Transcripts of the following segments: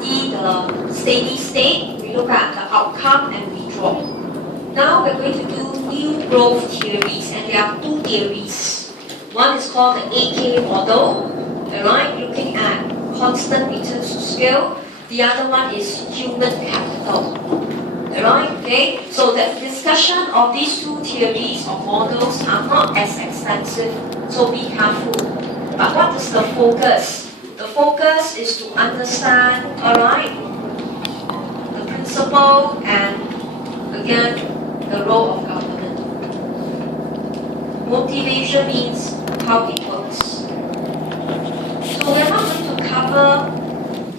The steady state, we look at the outcome and withdraw. Now we're going to do new growth theories, and there are two theories. One is called the AK model, alright, looking at constant returns to scale. The other one is human capital. Alright, okay? So the discussion of these two theories or models are not as extensive, so be careful. But what is the focus? The focus is to understand, alright, the principle and, again, the role of government. Motivation means how it works. So we're not going to cover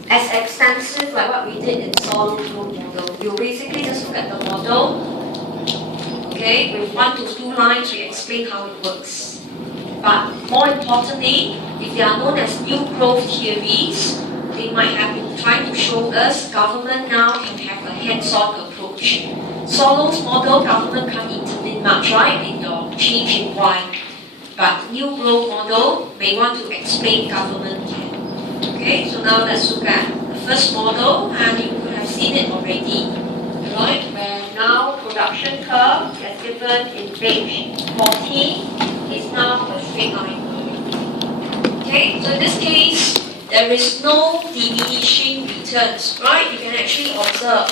as extensive like what we did in Solo's growth model. We'll basically just look at the model, okay, with 1 to 2 lines, we explain how it works. But more importantly, if they are known as new growth theories, they might have been trying to show us government now can have a hands-on approach. Solo's model, government can't intervene much, right, in your change in Y. But new growth model may want to explain government can. Okay, so now let's look at the first model, and you could have seen it already. Right, where now production curve as given in page 14 is now a straight line. Okay, so in this case, there is no diminishing returns, right? You can actually observe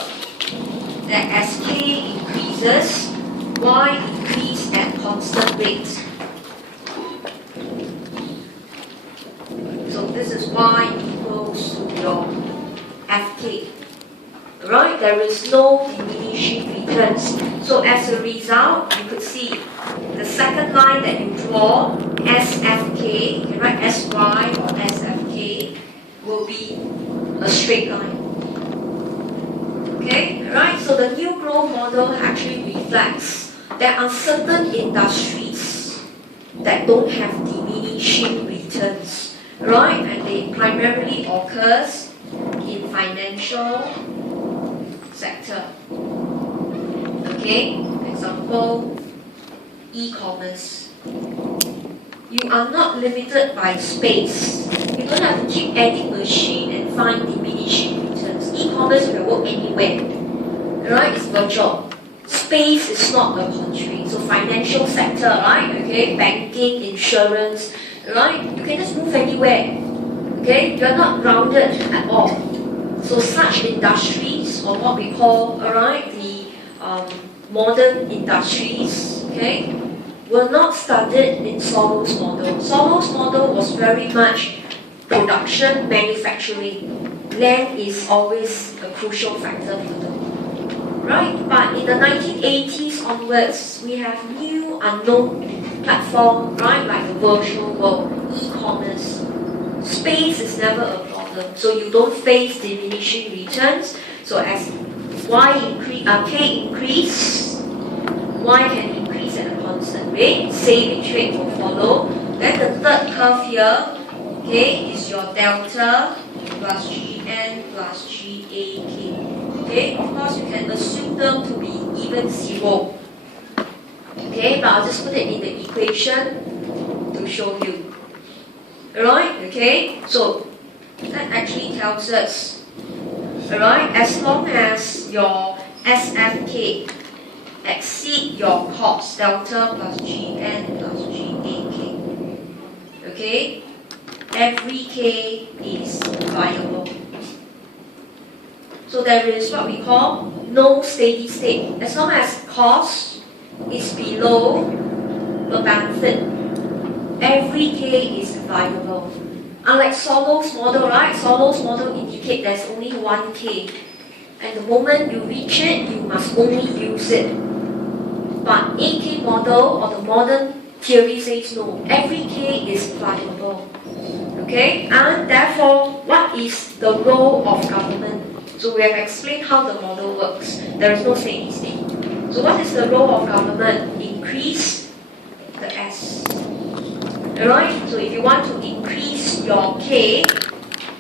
that as k increases, y increase at constant rates. So this is y equals to your fk. Right? There is no diminishing returns. So as a result, you could see the second line that you draw, SFK, you can write SY or SFK, will be a straight line. Okay? Right? So the new growth model actually reflects there are certain industries that don't have diminishing returns. Right? And they primarily occurs in financial sector. Okay? Example, e-commerce. You are not limited by space. You don't have to keep adding machine and find diminishing returns. E-commerce will work anywhere. Right? It's virtual. Space is not a constraint. So financial sector, right? Okay, banking, insurance, right? You can just move anywhere. Okay? You're not grounded at all. So such industries, or what we call, alright, the modern industries, okay, were not studied in Solo's model. Solo's model was very much production, manufacturing. Land is always a crucial factor for them. Right? But in the 1980s onwards, we have new unknown platform, right, like the virtual world, e-commerce. Space is never a problem, so you don't face diminishing returns. So as k increase, y can increase at a constant rate, savings rate will follow. Then the third curve here, okay, is your delta plus gn plus gak. Okay, of course you can assume them to be even zero. Okay, but I'll just put it in the equation to show you. Alright, okay, so that actually tells us, alright, as long as your SFK exceed your cost, delta plus Gn plus Gak, okay, every K is viable. So there is what we call no steady state. As long as cost is below the benefit, every K is viable. Unlike Solo's model, right? Solo's model indicates there's only one K. And the moment you reach it, you must only use it. But AK model or the modern theory says no, every K is viable. Okay? And therefore, what is the role of government? So we have explained how the model works. There is no steady state. So what is the role of government? Increase the S. Alright, so if you want to increase your K,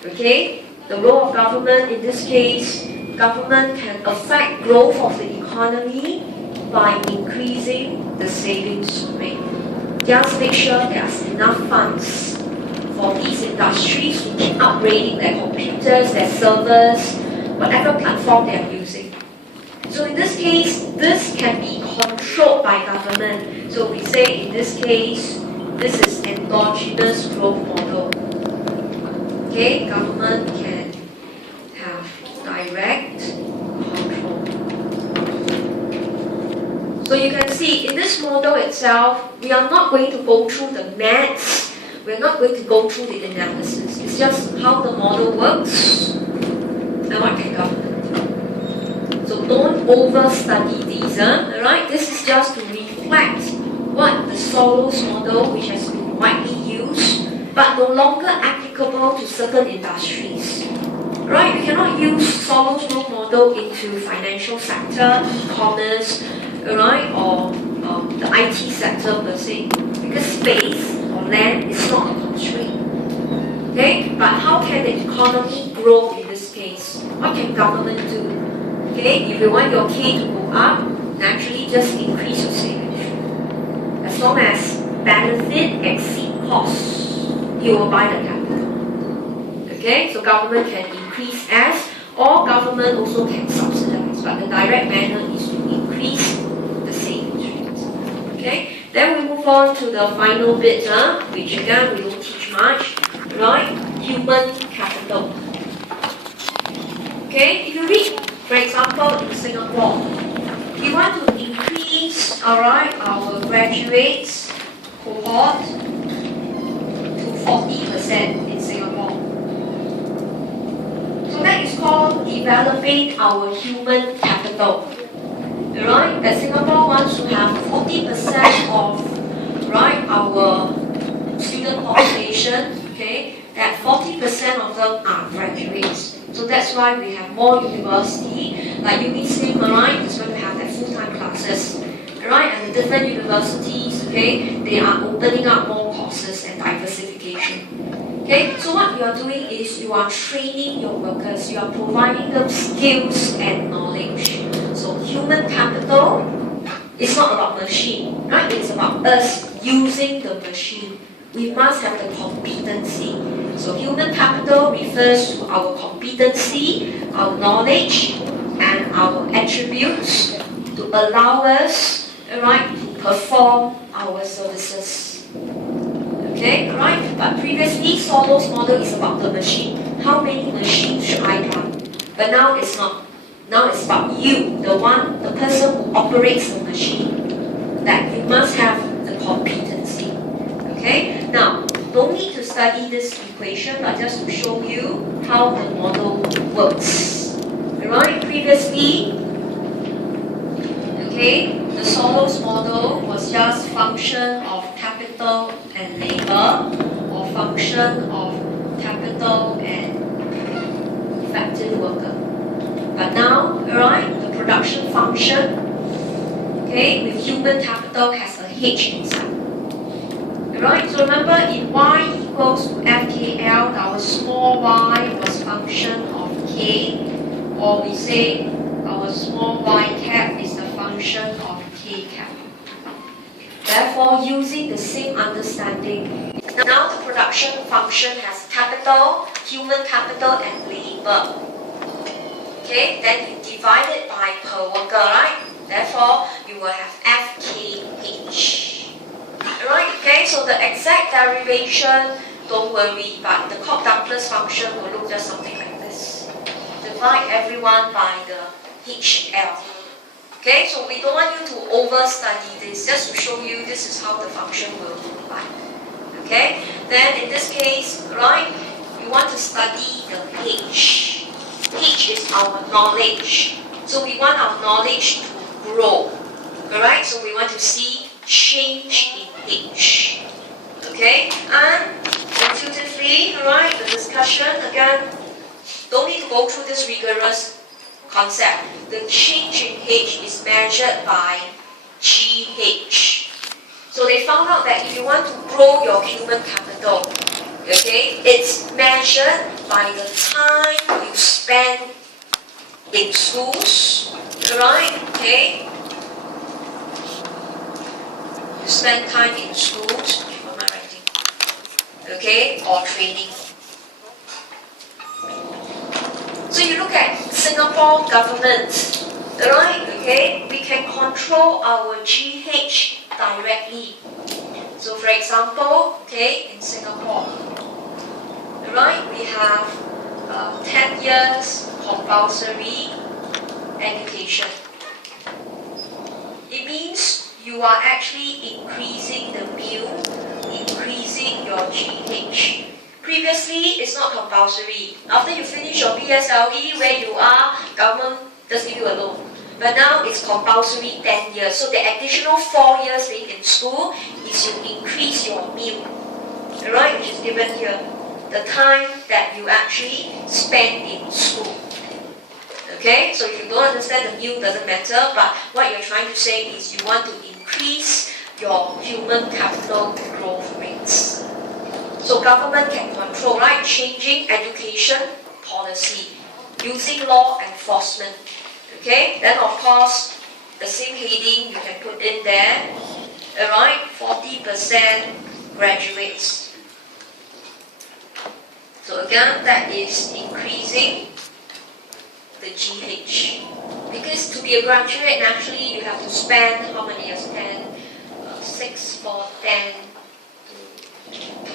okay, the role of government in this case, government can affect growth of the economy by increasing the savings rate. Just make sure there's enough funds for these industries to keep upgrading their computers, their servers, whatever platform they are using. So in this case, this can be controlled by government. So we say in this case, this is endogenous growth model. Okay, government can have direct control. So you can see in this model itself, we are not going to go through the maths, we're not going to go through the analysis. It's just how the model works and what can government do. So don't over-study these, alright? This is just to reflect what the Soros model, which has been widely used, but no longer applicable to certain industries. Right? You cannot use Soros growth model into financial sector, e-commerce, right, or the IT sector per se, because space or land is not a constraint. Okay, but how can the economy grow in this case? What can government do? Okay, if you want your K to go up, naturally just increase your savings. As long as benefit exceed costs, you will buy the capital. Okay, so government can increase as, or government also can subsidize, but the direct manner is to increase the savings rate. Okay, then we move on to the final bit, which again we don't teach much, right? Human capital. Okay, if you read, for example, in Singapore, we want to increase, alright, our graduates cohort to 40% in Singapore. So that is called developing our human capital. Right? That Singapore wants to have 40% of, right, our student population, okay, that 40% of them are graduates. So that's why we have more university, like UniSim, right, is going to have their full-time classes. Right? And the different universities, okay, they are opening up more courses and diversification. Okay, so what you are doing is you are training your workers, you are providing them skills and knowledge. So human capital is not about machine, right? It's about us using the machine. We must have the competency. So human capital refers to our competency, our knowledge, and our attributes to allow us, right, to perform our services. Okay, right? But previously, Soros model is about the machine. How many machines should I run? But now it's not. Now it's about you, the person who operates the machine. That you must have the competency. Okay? Now, don't need to study this equation, but just to show you how the model works. Right? Previously, okay, the Soros model was just function of capital and labor, or function of capital and effective worker. But now, right, the production function, okay, with human capital has a H inside. Right, so remember in y equals to FKL, our small y was function of K, or we say our small y cap is the function of K cap. Therefore, using the same understanding, now the production function has capital, human capital, and labor. Okay, then you divide it by per worker, right? Therefore, you will have FKH. Alright, okay, so the exact derivation, don't worry, but the Cobb-Douglas function will look just something like this. Divide everyone by the HL. Okay, so we don't want you to overstudy this, just to show you this is how the function will look like. Okay, then in this case, right, you want to study the H. H is our knowledge. So we want our knowledge to grow. Alright, so we want to see change in H. Okay, and intuitively, alright, the discussion, again, don't need to go through this rigorous concept. The change in H is measured by GH. So they found out that if you want to grow your human capital, okay, it's measured by the time you spend in schools, right? Okay, you spend time in schools. What am I writing? okay, or training. So you look at Singapore government, right? Okay, we can control our GH directly. So for example, okay, in Singapore, right, we have 10 years compulsory education. It means you are actually increasing the meal, increasing your GH. Previously, it's not compulsory. After you finish your PSLE, where you are, government just leave you alone. But now it's compulsory 10 years. So the additional 4 years being in school is you increase your meal, right? Which is given here. The time that you actually spend in school. Okay, so if you don't understand, the meal doesn't matter, but what you're trying to say is you want to increase your human capital growth rates. So government can control, right? Changing education policy, using law enforcement. Okay, then of course, the same heading you can put in there, alright, 40% graduates. So again, that is increasing the GH. Because to be a graduate, naturally you have to spend, how many years? 6 for 10,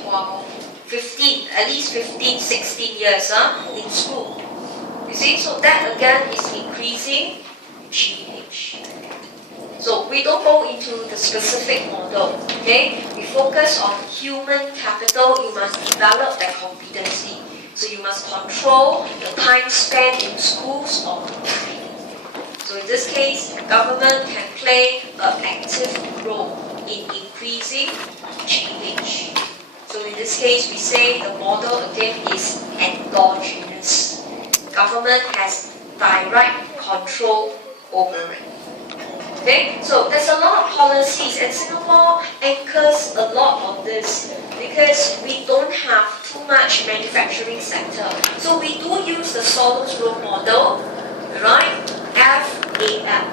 12, 15, at least 15, 16 years in school. You see, so that again is increasing GH. So we don't go into the specific model, okay? We focus on human capital. You must develop that competency. So you must control the time spent in schools or training. So in this case, government can play an active role in increasing GH. So in this case, we say the model again is endogenous. Government has direct control over it. Okay, so there's a lot of policies, and Singapore anchors a lot on this because we don't have too much manufacturing sector. So we do use the Solos Road model, right? FAM.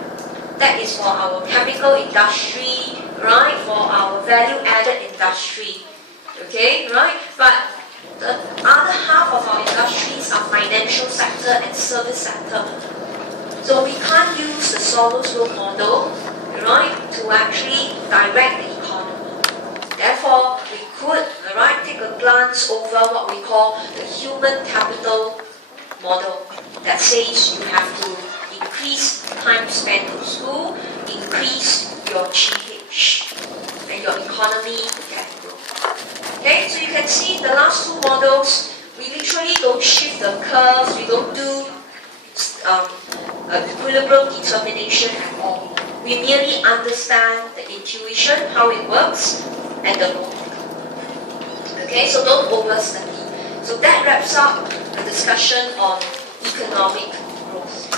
That is for our chemical industry, right? For our value-added industry. Okay, right? But the other half of our industries are financial sector and service sector. So we can't use the Solos Road model, right, to actually direct the economy. Therefore, we could, right, take a glance over what we call the human capital model that says you have to increase time spent in school, increase your GH, and your economy can grow. Okay, so you can see the last two models, we literally don't shift the curves, we don't do equilibrium determination at all. We merely understand the intuition, how it works, and the logic. Okay, so don't overstudy. So that wraps up the discussion on economic growth.